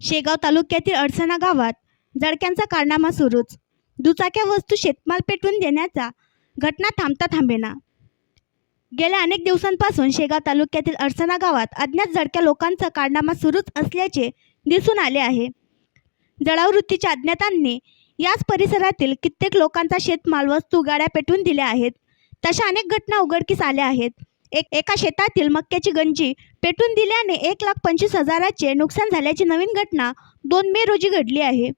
शेगाव तालुक्यातील अडसणा गावात जळक्यांचा कारनामा सुरूच. दुचाक्या वस्तू शेतमाल पेटवून देण्याचा घटना थांबता थांबेना. गेल्या अनेक दिवसांपासून शेगाव तालुक्यातील अडसणा गावात अज्ञात जळक्या लोकांचा कारनामा सुरूच असल्याचे दिसून आले आहे. जळाऊ वृत्तीच्या अज्ञातांनी याच परिसरातील कित्येक लोकांचा शेतमाल वस्तू गाड्या पेटवून दिल्या आहेत. तशा अनेक घटना उघडकीस आल्या आहेत. एका शेतातील मक्याची गंजी पेटवून दिल्याने 1,25,000चे नुकसान झाल्याची नवीन घटना 2 मे रोजी घडली आहे.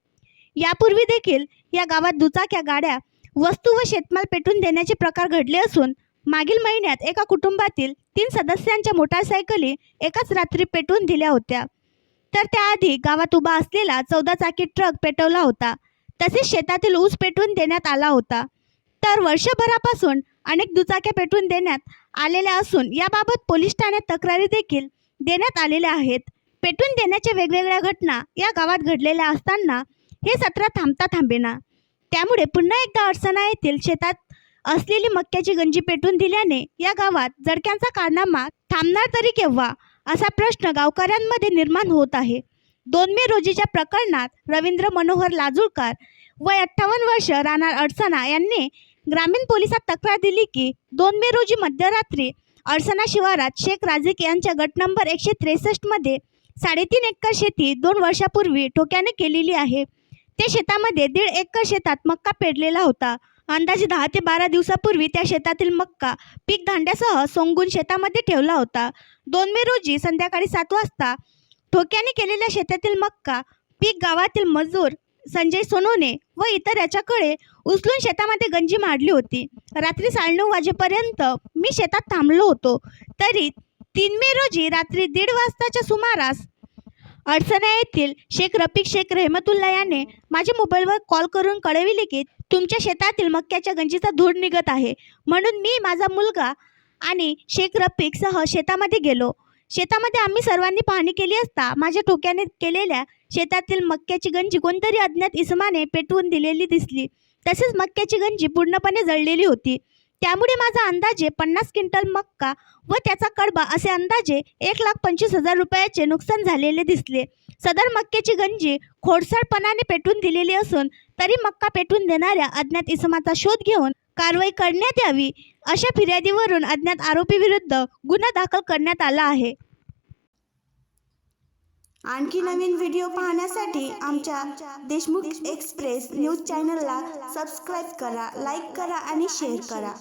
यापूर्वी देखील या गावात दुचाक्या, गाड्या, वस्तू व शेतमाल पेटवून देण्याचे प्रकार घडले असून मागील महिन्यात एका कुटुंबातील 3 सदस्यांच्या मोटारसायकली एकाच रात्री पेटवून दिल्या होत्या. तर त्याआधी गावात उभा असलेला 14 चाकी ट्रक पेटवला होता. तसेच शेतातील ऊस पेटवून देण्यात आला होता. तर वर्षभरापासून अनेक दुचाक्या पेटवून देण्यात आलेल्या असून याबाबत पोलीस ठाण्यात तक्रारी देखील देण्यात आलेल्या आहेत. पेटवून देण्याच्या वेगवेगळ्या घटना या गावात घडलेल्या असताना हे सत्र थांबता थांबेना. त्यामुळे पुन्हा एकदा अडसणा येथील शेतात असलेली मक्याची गंजी पेटवून दिल्याने या गावात जळक्यांचा कारनामा थांबणार तरी केव्हा, असा प्रश्न गावकऱ्यांमध्ये निर्माण होत आहे. 2 मे रोजीच्या प्रकरणात रवींद्र मनोहर लाजूळकर वय 58 वर्ष राहणार अडसणा यांनी ग्रामीण पोलिसात तक्रार दिली की 2 मे रोजी मध्यरात्री अडसणा शिवारात शेख राझिक यांच्या गट नंबर 163 मध्ये 3.5 एकर शेती 2 वर्षापूर्वी ठोक्याने केलेली आहे. ते शेतामध्ये 1.5 एकर शेतात मक्का पेरलेला होता. अंदाजे 10 ते 12 दिवसापूर्वी त्या शेतातील मक्का पीक धांड्यासह सोंगून शेतामध्ये ठेवला होता. 2 मे रोजी संध्याकाळी 7 वाजता ठोक्याने केलेल्या शेतातील मक्का पीक गावातील मजूर संजय सोनोने व इतर याच्याकडे उचलून शेतामध्ये गंजी मांडली होती. रात्री 9:30 वाजेपर्यंत मी शेतात थांबलो होतो. तरी 3 मे रोजी रात्री 1:30 वाजताच्या सुमारास अडसणा येथील शेख रफिक शेख रहमतुल्ला याने माझ्या मोबाईलवर कॉल करून कळविले की तुमच्या शेतातील मक्याच्या गंजीचा धूर निघत आहे. म्हणून मी, माझा मुलगा आणि शेख रफिक सह शेतामध्ये गेलो. शेतामध्ये आम्ही सर्वांनी पाहणी केली असता माझ्या ठोक्याने केलेल्या शेतातील मक्याची गंजी कोणतरी अज्ञात इसमाने पेटवून दिलेली दिसली. तसेच मक्याची गंजी पूर्णपणे जळलेली होती. त्यामुळे माझा अंदाजे 50 क्विंटल मक्का व त्याचा कडबा असे अंदाजे 1,25,000 रुपयाचे नुकसान झालेले दिसले. सदर मक्याची गंजी खोडसाळपणाने पेटवून दिलेली असून तरी मक्का पेटवून देणाऱ्या अज्ञात इसमाचा शोध घेऊन कारवाई करण्यात यावी, अशा फिर्यादीवरून अज्ञात आरोपी विरुद्ध गुन्हा दाखल करण्यात आला आहे. आणखी नवीन व्हिडिओ पाहण्यासाठी आमच्या देशमुख एक्सप्रेस न्यूज चॅनलला सबस्क्राईब करा, लाईक करा आणि शेअर करा.